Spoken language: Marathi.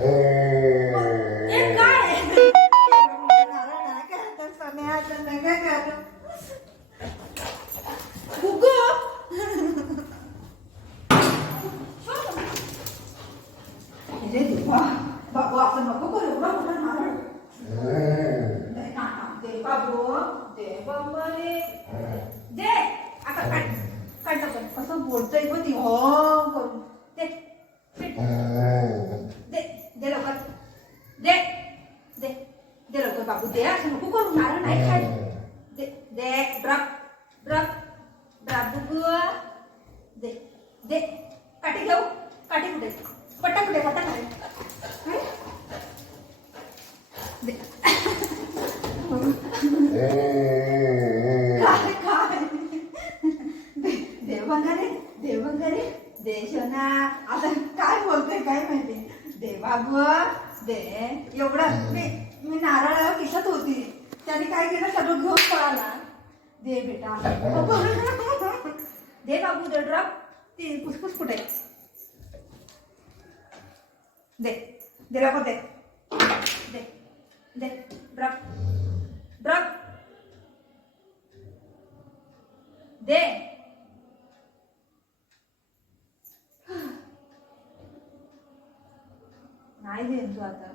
हे काय गुग्गू हे देवा बाबू असं नको करू एवढा मोठा नारळ दे बाबू दे बाबा रे दे आता काढ कसं बोलतोय पण ती हो करून दे दे दे लवकर दे दे दे लवकर बाबू दे असं नको करू नारळ नाही खाय दे दे ड्रॉप ड्रॉप ड्रॉप बुबू दे दे काठी घेऊ काठी कुठे पट्टा कुठे पट्टा काय दे काय काय देव बंगारे दे शोना आता काय बोलतोय काय माहिती दे बाबू दे एवढं मी नारळ किशात होती त्याने काय केलं सगळं घेऊन पळाला दे बेटा दे बाबू दे ड्रॉप ती फुसफुस कुठे दे दे लवकर दे दे दे ड्रॉप ड्रॉप दे नाही देईन तू आता